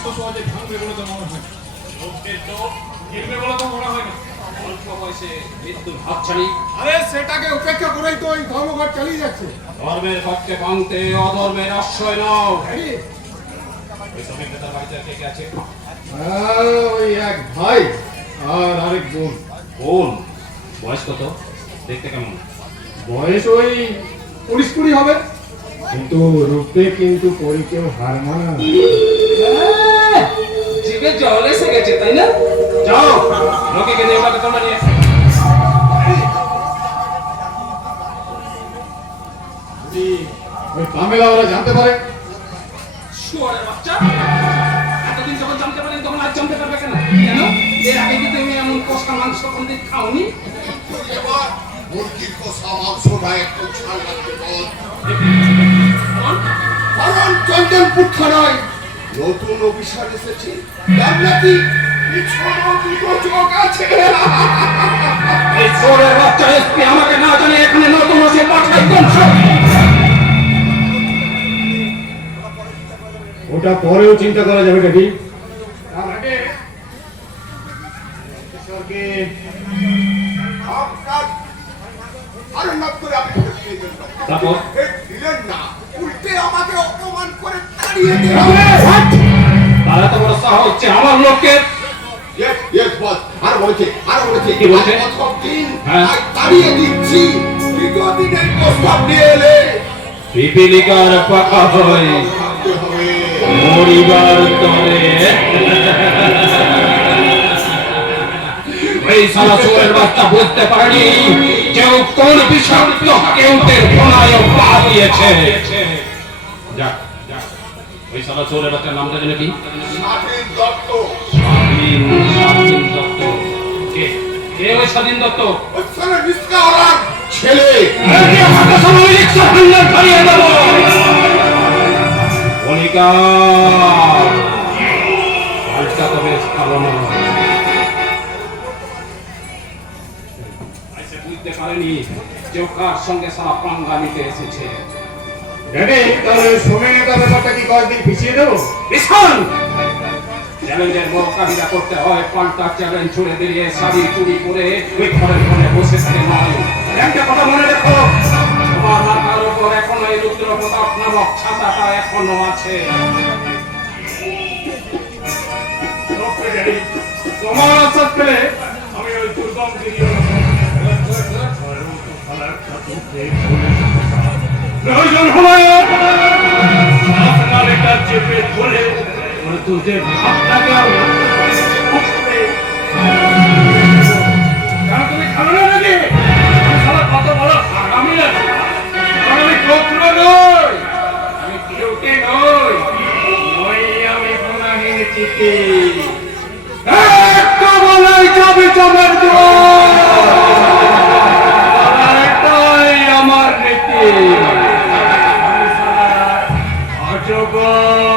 এত সহজে ভাঙবে বলে তো মনে হয় না। লোকদের তো গিলবে বলে তো মনে হয় না। অল্প বয়সে মৃত্যুর হাতছানি। আরে সেটাকে উপেক্ষা করেই তো ওই ধর্মঘট চালিয়ে যাচ্ছে। ধর্মের পক্ষে ভাঙতে অধর্মের আশ্রয় নাও। এই, ওই সব নেতার বাড়িতে কে আছে? ওই এক ভাই আর আরেক বোন। বোন বয়স কত? দেখতে কেমন? বয়স ওই 19-20 হবে, কিন্তু রূপে কিন্তু পরি কেউ হার মানা। জিভে জল এসে গেছে তাই না? যাও লোকে কে দেওয়াকে তোমরা নিয়ে ওই কামেলা ওরা জানতে পারে। শুয়ারের বাচ্চা এতদিন যখন জানতে পারেন তখন আজ জানতে পারবে কেন? কেন এর আগে কি তুমি এমন কষা মাংস কোনদিন খাওনি? এবার মুরগির কষা মাংসটা একটু ঝাল লাগবে বল। কারণ চন্দনপুর থানায় নতুন অফিসার এসেছে, তার নাকি পিছনে বিগোচক আছে। এই শুয়ারের বাচ্চা এসপি আমাকে না জানে এখানে নতুন ওসি পাঠাই কোন? ওটা পরেও চিন্তা করা যাবে নাকি? তার আগে ঈশ্বরকে আপনার আরে না করে আপনি দিয়ে দেন না। তারপর এই দিলেন না, উল্টে আমাকে অপমান করে তাড়িয়ে দিলেন। তারা তো বড় সাহস হচ্ছে আমার লোককে। ইয়েস বস, আর বলেছে কি বলছে? প্রথম দিন হ্যাঁ। আজ তাড়িয়ে দিচ্ছি, দ্বিতীয় দিনের প্রস্তাব নিয়ে এলে পিপিলিকার পাকা হয় থাকতে হবে। মরিবার তরে। এই সারা শুয়ারের বাচ্চা বুঝতে পারেনি কেউ কোন বিষাক্ত কেউটের ঘনায় পা দিয়েছে। যাক যাক, ওই সারা শুয়ারের বাচ্চার নামটা জানে কি? স্বাধীন দত্ত। স্বাধীন দত্ত। কে কে ওই স্বাধীন দত্ত? ওই সারা রিস্কাওয়ালার ছেলে। বুঝতে পারেনি কেউ কার সঙ্গে সারা পাঙ্গা নিতে এসেছে। ড্যাডি, তাহলে সময় নেতা ব্যাপারটা কি কয়েকদিন পিছিয়ে দেবো? ভীষণ চ্যালেঞ্জের মোকাবিলা করতে হয়, পাল্টা চ্যালেঞ্জ ছুড়ে দিয়ে শাড়ি চুরি করে ওই ঘরের কোণে বসে থাকে নয়। একটা কথা মনে রেখো, তোমার মাথার উপর এখনো এই রুদ্র প্রতাপ নামক ছাতাটা এখনো আছে। তোমার আশা পেলে আমি ওই দুর্গম প্রয়োজন হলে আপনার এটা চেপে ধরে তুলতে ভাবটাকে কেন তুমি খাবে না নাকি? কত বড় আমি আমি গোত্র নই, আমি কেউকে নই, আমি গুণাহীন চিঠি। একটা বলাই যাবে জমের এটাই আমার নীতি। অজগর